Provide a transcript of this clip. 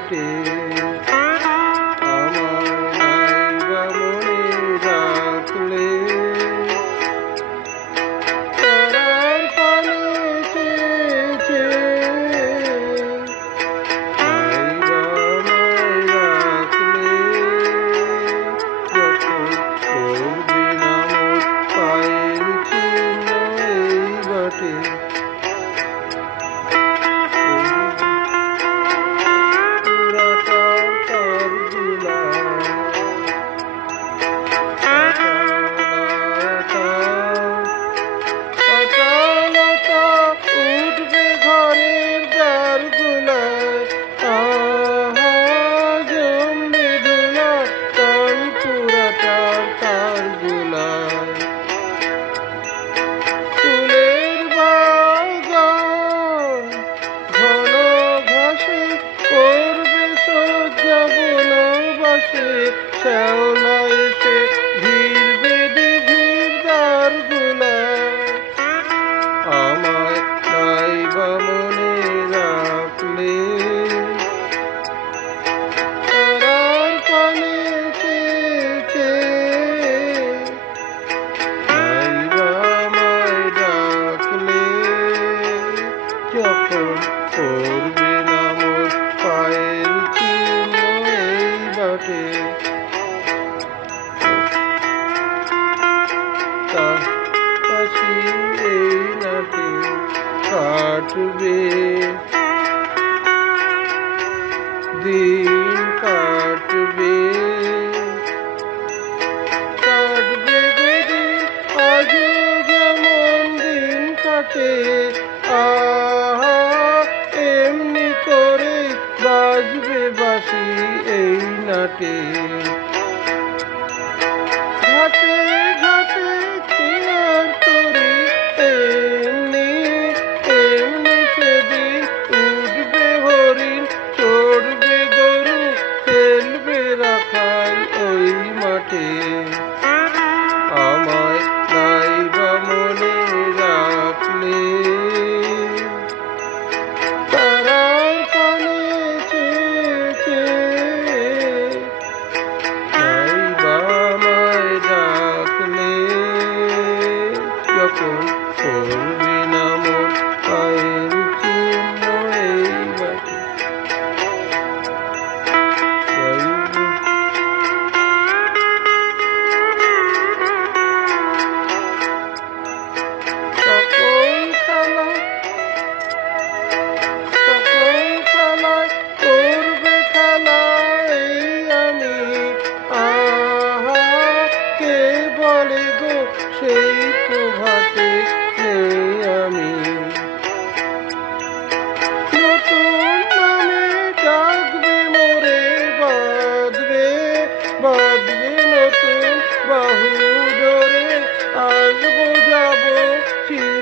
ಕಟೇ céu ডুবে দিন কাটবে। কাটবে দিন আজ যেমন দিন কাটে, আহা, এমনি করে বাজবে বাসি এই নাটে। ঘাটে নতুন বহু দূরে আসব যাব চির